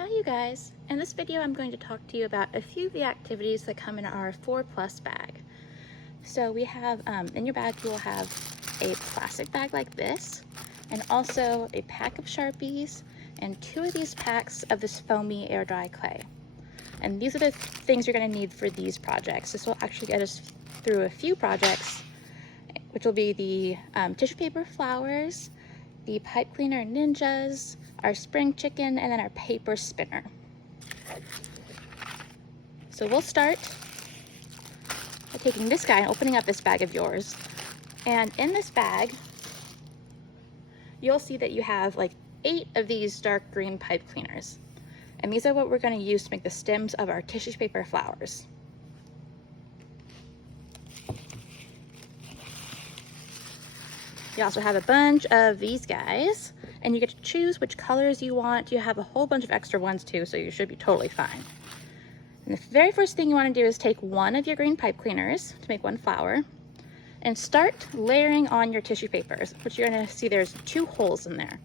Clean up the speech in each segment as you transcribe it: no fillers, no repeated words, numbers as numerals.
Hi you guys! In this video I'm going to talk to you about a few of the activities that come in our 4+ bag. So we have, in your bag you will have a plastic bag like this, and also a pack of Sharpies, and 2 of these packs of this foamy air dry clay. And these are the things you're going to need for these projects. This will actually get us through a few projects, which will be the tissue paper flowers, the pipe cleaner ninjas, our spring chicken, and then our paper spinner. So we'll start by taking this guy and opening up this bag of yours. And in this bag, you'll see that you have like 8 of these dark green pipe cleaners. And these are what we're going to use to make the stems of our tissue paper flowers. You also have a bunch of these guys, and you get to choose which colors you want. You have a whole bunch of extra ones too, so you should be totally fine. And the very first thing you want to do is take one of your green pipe cleaners to make one flower and start layering on your tissue papers, which you're going to see there's 2 holes in there.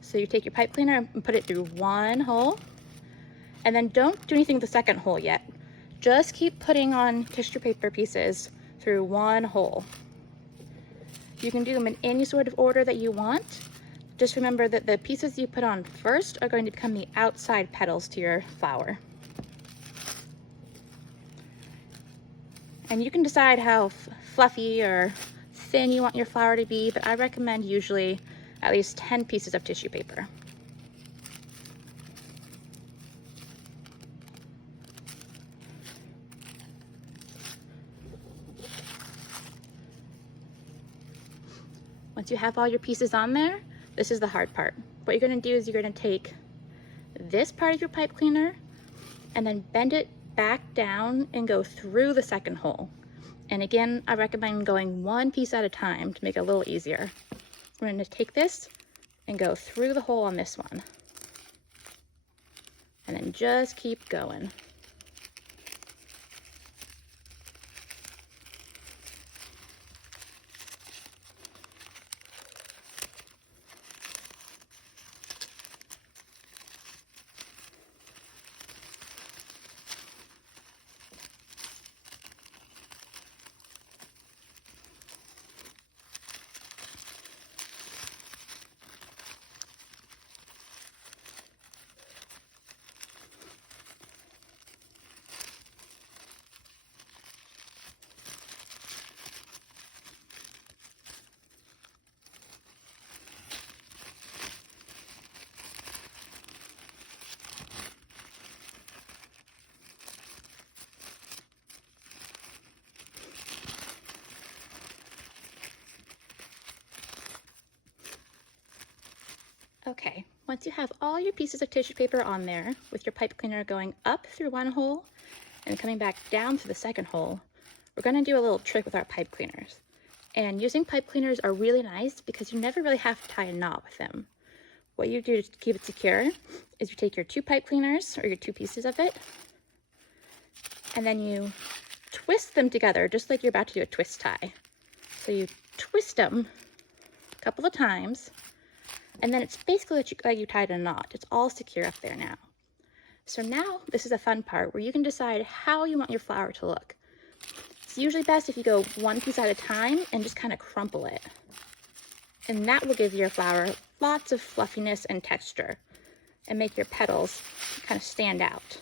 So you take your pipe cleaner and put it through one hole, and then don't do anything with the second hole yet. Just keep putting on tissue paper pieces through one hole. You can do them in any sort of order that you want. Just remember that the pieces you put on first are going to become the outside petals to your flower. And you can decide how fluffy or thin you want your flower to be, but I recommend usually at least 10 pieces of tissue paper. Once you have all your pieces on there, this is the hard part. What you're going to do is you're going to take this part of your pipe cleaner and then bend it back down and go through the second hole. And again, I recommend going one piece at a time to make it a little easier. We're going to take this and go through the hole on this one. And then just keep going. Okay, once you have all your pieces of tissue paper on there, with your pipe cleaner going up through one hole and coming back down through the second hole, we're going to do a little trick with our pipe cleaners. And using pipe cleaners are really nice because you never really have to tie a knot with them. What you do to keep it secure is you take your 2 pipe cleaners, or your 2 pieces of it, and then you twist them together just like you're about to do a twist tie. So you twist them a couple of times, and then it's basically like you tied a knot. It's all secure up there now. So now this is a fun part where you can decide how you want your flower to look. It's usually best if you go one piece at a time and just kind of crumple it. And that will give your flower lots of fluffiness and texture and make your petals kind of stand out.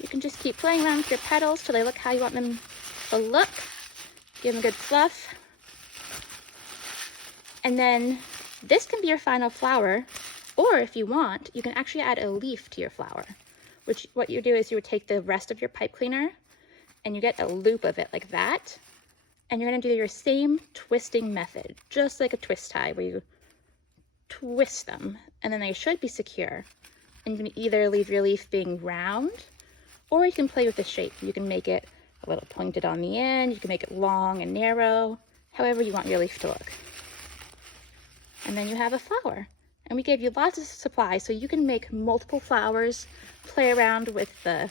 You can just keep playing around with your petals till they look how you want them to look. Give them a good fluff. And then this can be your final flower, or if you want, you can actually add a leaf to your flower, which what you do is you would take the rest of your pipe cleaner and you get a loop of it like that, And you're going to do your same twisting method, just like a twist tie, where you twist them, and then they should be secure. And you can either leave your leaf being round, or you can play with the shape. You can make it a little pointed on the end, you can make it long and narrow, however you want your leaf to look. And then you have a flower. And we gave you lots of supplies, so you can make multiple flowers, play around with the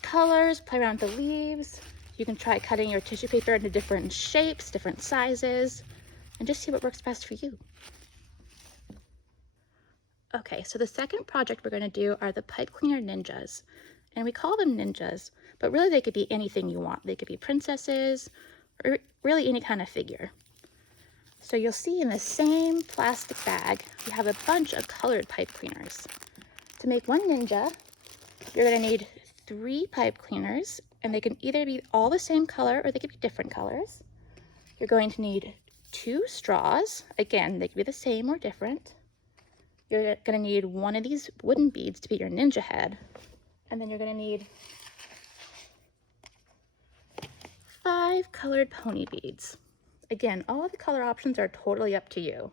colors, play around with the leaves. You can try cutting your tissue paper into different shapes, different sizes, and just see what works best for you. Okay, so the second project we're going to do are the pipe cleaner ninjas. And we call them ninjas, but really they could be anything you want. They could be princesses, or really any kind of figure. So you'll see in the same plastic bag, you have a bunch of colored pipe cleaners. To make one ninja, you're going to need 3 pipe cleaners, and they can either be all the same color or they could be different colors. You're going to need 2 straws. Again, they could be the same or different. You're going to need 1 of these wooden beads to be your ninja head. And then you're going to need 5 colored pony beads. Again, all of the color options are totally up to you.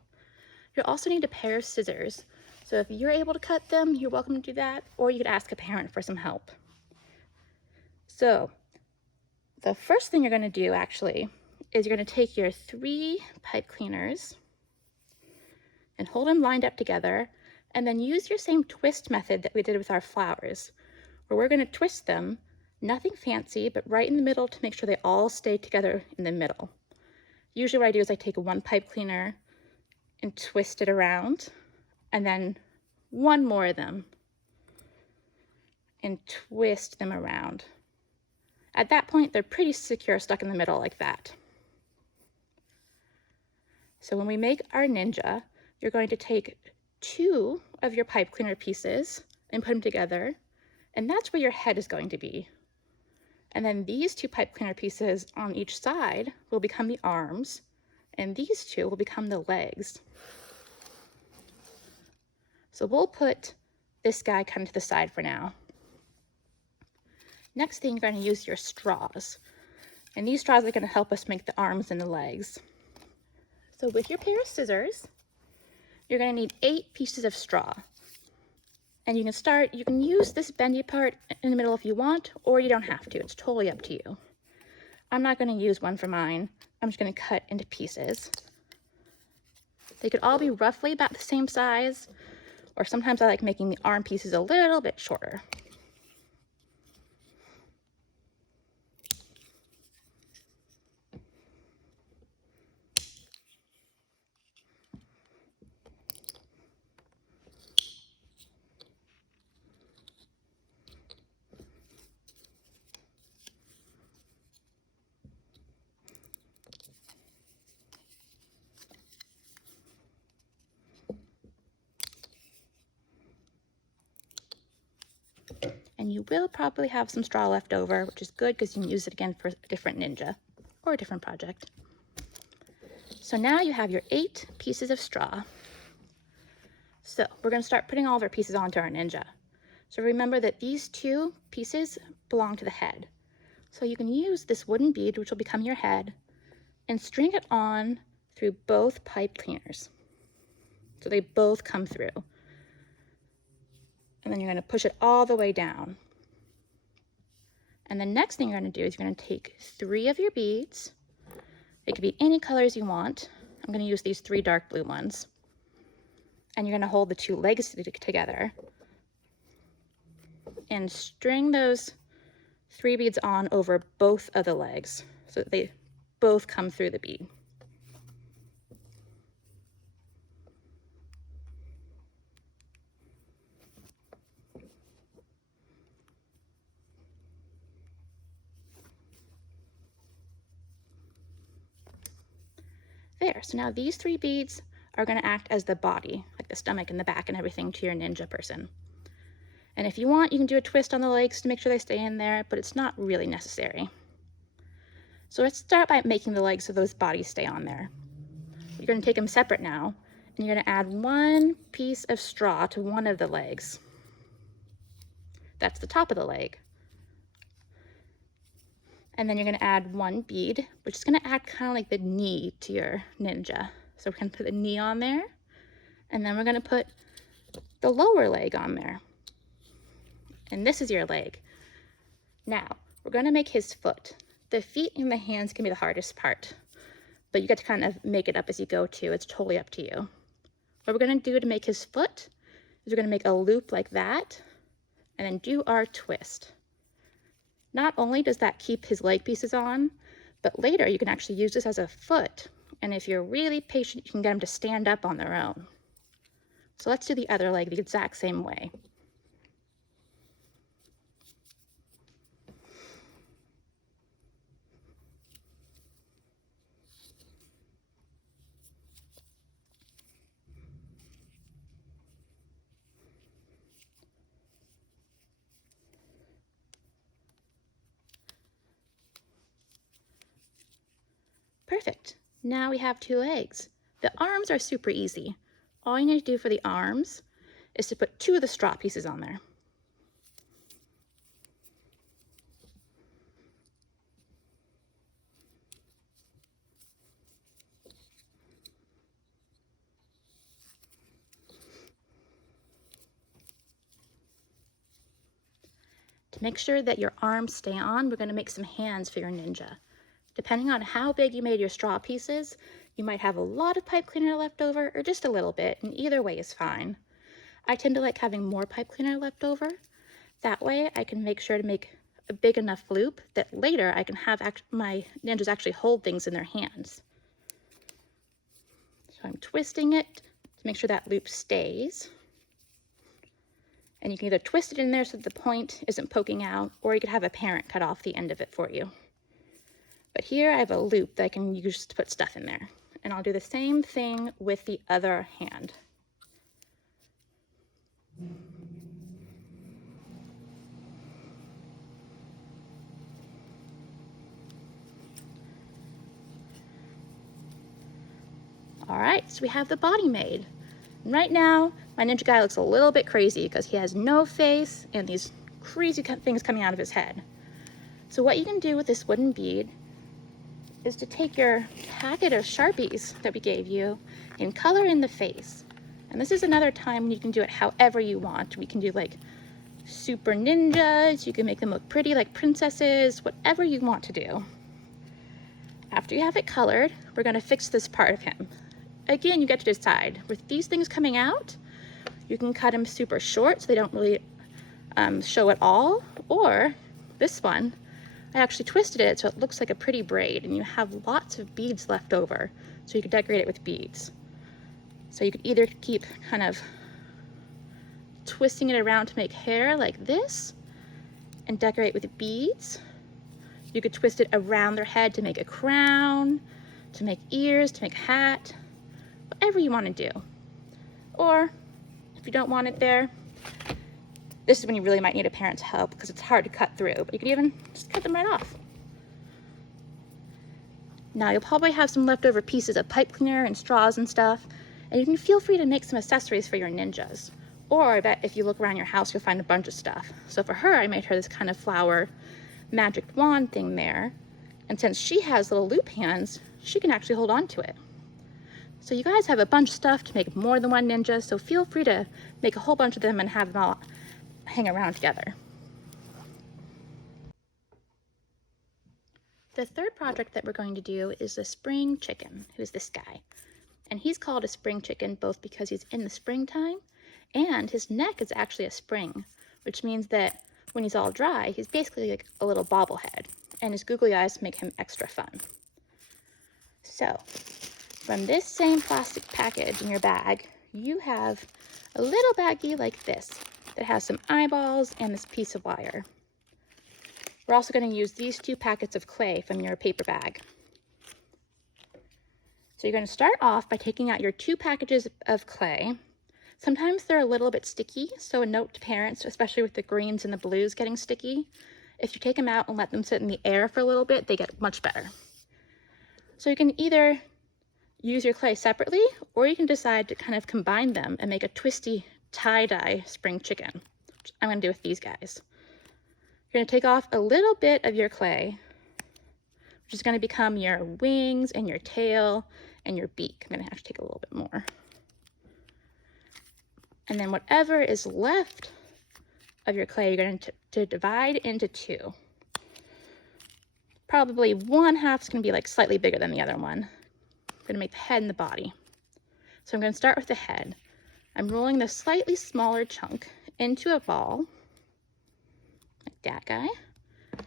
You'll also need a pair of scissors. So if you're able to cut them, you're welcome to do that, or you could ask a parent for some help. So the first thing you're going to do actually is you're going to take your 3 pipe cleaners and hold them lined up together, and then use your same twist method that we did with our flowers, where we're going to twist them, nothing fancy, but right in the middle to make sure they all stay together in the middle. Usually what I do is I take 1 pipe cleaner and twist it around, and then 1 more of them and twist them around. At that point, they're pretty secure, stuck in the middle like that. So when we make our ninja, you're going to take 2 of your pipe cleaner pieces and put them together, and that's where your head is going to be. And then these 2 pipe cleaner pieces on each side will become the arms, and these 2 will become the legs. So we'll put this guy kind of to the side for now. Next thing, you're going to use your straws. And these straws are going to help us make the arms and the legs. So with your pair of scissors, you're going to need 8 pieces of straw. And you can use this bendy part in the middle if you want, or you don't have to. It's totally up to you. I'm not going to use one for mine. I'm just going to cut into pieces. They could all be roughly about the same size, or sometimes I like making the arm pieces a little bit shorter. And you will probably have some straw left over, which is good because you can use it again for a different ninja or a different project. So now you have your 8 pieces of straw. So we're going to start putting all of our pieces onto our ninja. So remember that these 2 pieces belong to the head. So you can use this wooden bead, which will become your head, and string it on through both pipe cleaners. So they both come through. And then you're going to push it all the way down. And the next thing you're going to do is you're going to take 3 of your beads. It could be any colors you want. I'm going to use these 3 dark blue ones. And you're going to hold the 2 legs together and string those 3 beads on over both of the legs so that they both come through the bead. There, so now these 3 beads are going to act as the body, like the stomach and the back and everything to your ninja person. And if you want, you can do a twist on the legs to make sure they stay in there, but it's not really necessary. So let's start by making the legs so those bodies stay on there. You're going to take them separate now, and you're going to add 1 piece of straw to one of the legs. That's the top of the leg. And then you're going to add one bead, which is going to act kind of like the knee to your ninja. So we're going to put the knee on there, and then we're going to put the lower leg on there. And this is your leg. Now, we're going to make his foot. The feet and the hands can be the hardest part, but you get to kind of make it up as you go too. It's totally up to you. What we're going to do to make his foot is we're going to make a loop like that, and then do our twist. Not only does that keep his leg pieces on, but later you can actually use this as a foot. And if you're really patient, you can get them to stand up on their own. So let's do the other leg the exact same way. Perfect. Now we have two legs. The arms are super easy. All you need to do for the arms is to put two of the straw pieces on there. To make sure that your arms stay on, we're going to make some hands for your ninja. Depending on how big you made your straw pieces, you might have a lot of pipe cleaner left over or just a little bit, and either way is fine. I tend to like having more pipe cleaner left over. That way I can make sure to make a big enough loop that later I can have my ninjas actually hold things in their hands. So I'm twisting it to make sure that loop stays. And you can either twist it in there so that the point isn't poking out, or you could have a parent cut off the end of it for you. But here I have a loop that I can use to put stuff in there. And I'll do the same thing with the other hand. All right, so we have the body made. And right now, my ninja guy looks a little bit crazy because he has no face and these crazy things coming out of his head. So what you can do with this wooden bead is to take your packet of Sharpies that we gave you and color in the face. And this is another time when you can do it however you want. We can do like super ninjas, you can make them look pretty like princesses, whatever you want to do. After you have it colored, we're going to fix this part of him. Again, you get to decide. With these things coming out, you can cut them super short so they don't really show at all, or this one, I actually twisted it so it looks like a pretty braid and you have lots of beads left over, so you could decorate it with beads. So you could either keep kind of twisting it around to make hair like this and decorate with beads. You could twist it around their head to make a crown, to make ears, to make a hat, whatever you want to do. Or if you don't want it there, this is when you really might need a parent's help because it's hard to cut through, but you can even just cut them right off. Now you'll probably have some leftover pieces of pipe cleaner and straws and stuff, and you can feel free to make some accessories for your ninjas. Or I bet if you look around your house, you'll find a bunch of stuff. So for her, I made her this kind of flower magic wand thing there, and since she has little loop hands, she can actually hold on to it. So you guys have a bunch of stuff to make more than one ninja, so feel free to make a whole bunch of them and have them all hang around together. The third project that we're going to do is the spring chicken, who's this guy. And he's called a spring chicken both because he's in the springtime and his neck is actually a spring, which means that when he's all dry, he's basically like a little bobblehead, and his googly eyes make him extra fun. So, from this same plastic package in your bag, you have a little baggie like this that has some eyeballs and this piece of wire. We're also going to use these 2 packets of clay from your paper bag. So you're going to start off by taking out your 2 packages of clay. Sometimes they're a little bit sticky, so a note to parents, especially with the greens and the blues getting sticky. If you take them out and let them sit in the air for a little bit, they get much better. So you can either use your clay separately, or you can decide to kind of combine them and make a twisty tie-dye spring chicken, which I'm going to do with these guys. You're going to take off a little bit of your clay which is going to become your wings and your tail and your beak. I'm going to have to take a little bit more. And then whatever is left of your clay, you're going to divide into two. Probably one half is going to be like slightly bigger than the other one. I'm going to make the head and the body. So I'm going to start with the head. I'm rolling the slightly smaller chunk into a ball, like that guy.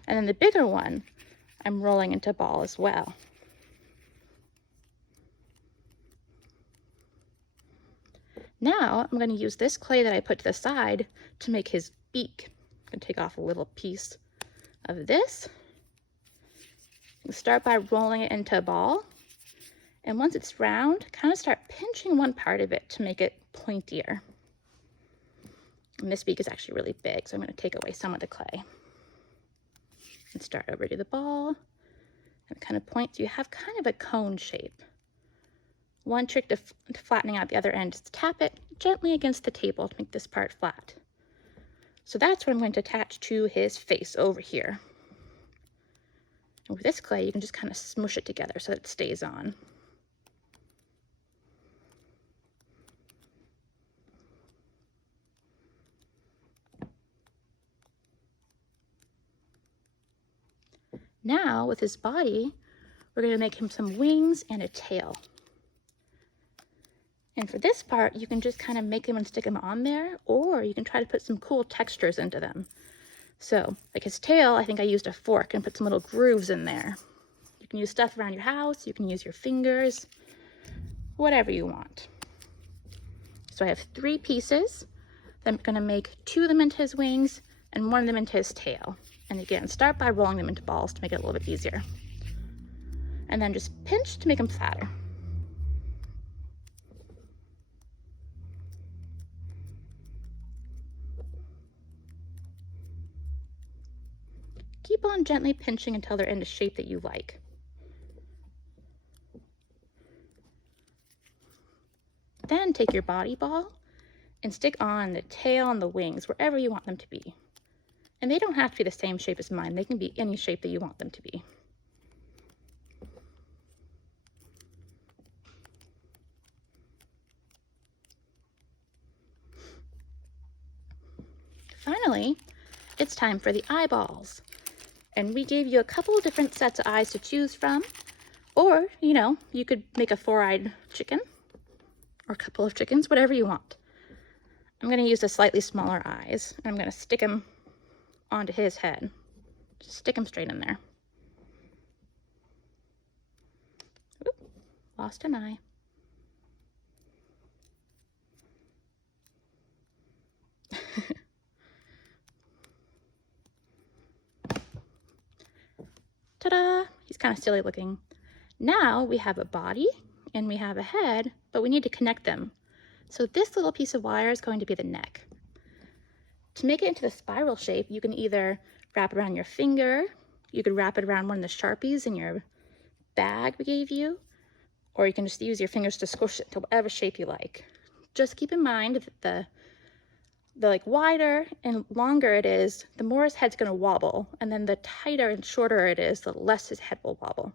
And then the bigger one, I'm rolling into a ball as well. Now I'm going to use this clay that I put to the side to make his beak. I'm going to take off a little piece of this. Start by rolling it into a ball. And once it's round, kind of start pinching one part of it to make it pointier. And this beak is actually really big, so I'm going to take away some of the clay. And start over to the ball. And kind of point so you have kind of a cone shape. One trick to flattening out the other end is to tap it gently against the table to make this part flat. So that's what I'm going to attach to his face over here. And with this clay, you can just kind of smush it together so that it stays on. Now, with his body, we're going to make him some wings and a tail. And for this part, you can just kind of make them and stick them on there, or you can try to put some cool textures into them. So, like his tail, I think I used a fork and put some little grooves in there. You can use stuff around your house, you can use your fingers, whatever you want. So I have 3 pieces. I'm going to make 2 of them into his wings and 1 of them into his tail. And again, start by rolling them into balls to make it a little bit easier. And then just pinch to make them flatter. Keep on gently pinching until they're in the shape that you like. Then take your body ball and stick on the tail and the wings wherever you want them to be. And they don't have to be the same shape as mine. They can be any shape that you want them to be. Finally, it's time for the eyeballs. And we gave you a couple of different sets of eyes to choose from. Or, you could make a 4-eyed chicken or a couple of chickens, whatever you want. I'm going to use the slightly smaller eyes. And I'm going to stick them onto his head. Just stick them straight in there. Oop, lost an eye. Ta-da! He's kind of silly looking. Now we have a body and we have a head, but we need to connect them. So this little piece of wire is going to be the neck. To make it into the spiral shape, you can either wrap it around your finger, you could wrap it around one of the Sharpies in your bag we gave you, or you can just use your fingers to squish it to whatever shape you like. Just keep in mind that the wider and longer it is, the more his head's going to wobble, and then the tighter and shorter it is, the less his head will wobble.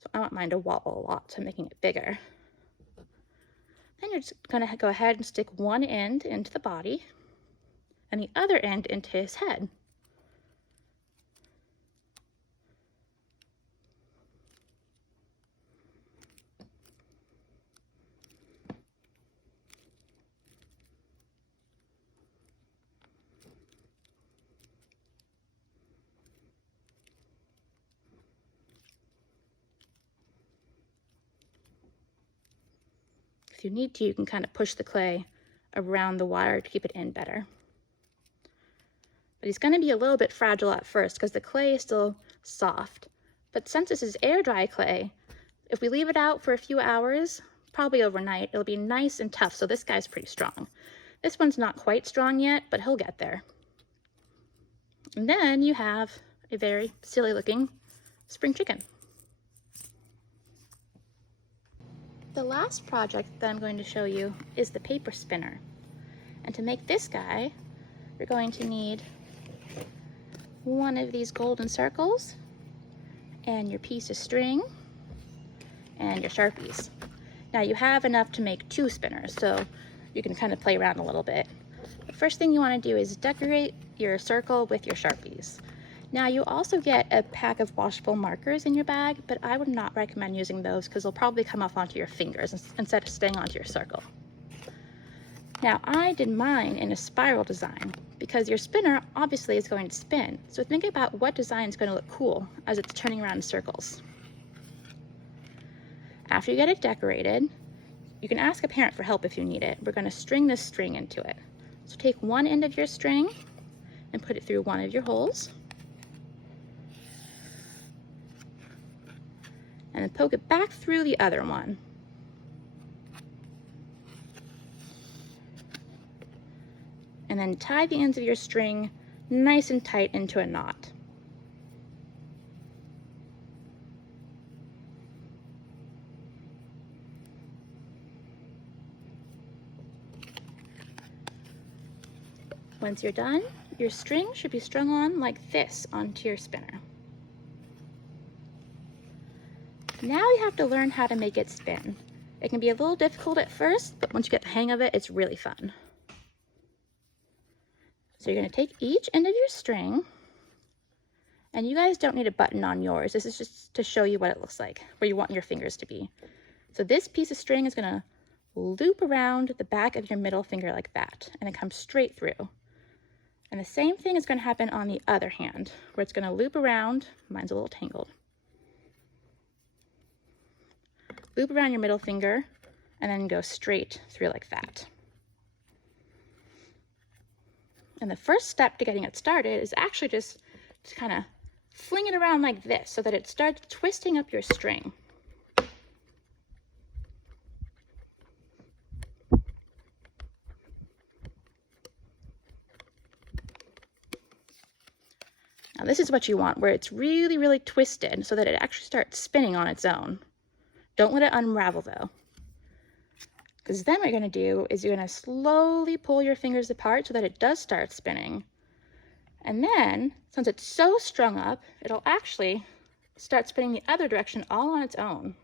So I want mine to wobble a lot, so I'm making it bigger. Then you're just going to go ahead and stick one end into the body and the other end into his head. If you need to, you can kind of push the clay around the wire to keep it in better. But he's going to be a little bit fragile at first because the clay is still soft. But since this is air dry clay, if we leave it out for a few hours, probably overnight, it'll be nice and tough. So this guy's pretty strong. This one's not quite strong yet, but he'll get there. And then you have a very silly looking spring chicken. The last project that I'm going to show you is the paper spinner. And to make this guy, you're going to need one of these golden circles and your piece of string and your Sharpies. Now you have enough to make 2 spinners, so you can kind of play around a little bit. The first thing you want to do is decorate your circle with your Sharpies. Now you also get a pack of washable markers in your bag, but I would not recommend using those because they'll probably come off onto your fingers instead of staying onto your circle. Now I did mine in a spiral design because your spinner obviously is going to spin, so think about what design is going to look cool as it's turning around in circles. After you get it decorated, you can ask a parent for help if you need it. We're going to string this string into it. So take one end of your string and put it through one of your holes, and then poke it back through the other one. And then tie the ends of your string nice and tight into a knot. Once you're done, your string should be strung on like this onto your spinner. Now you have to learn how to make it spin. It can be a little difficult at first, but once you get the hang of it, it's really fun. So you're going to take each end of your string, and you guys don't need a button on yours. This is just to show you what it looks like, where you want your fingers to be. So this piece of string is going to loop around the back of your middle finger like that, and it comes straight through. And the same thing is going to happen on the other hand, where it's going to loop around. Mine's a little tangled. Loop around your middle finger, and then go straight through like that. And the first step to getting it started is actually just to kind of fling it around like this so that it starts twisting up your string. Now this is what you want, where it's really, really twisted so that it actually starts spinning on its own. Don't let it unravel though. Because then what you're going to do is you're going to slowly pull your fingers apart so that it does start spinning. And then, since it's so strung up, it'll actually start spinning the other direction all on its own.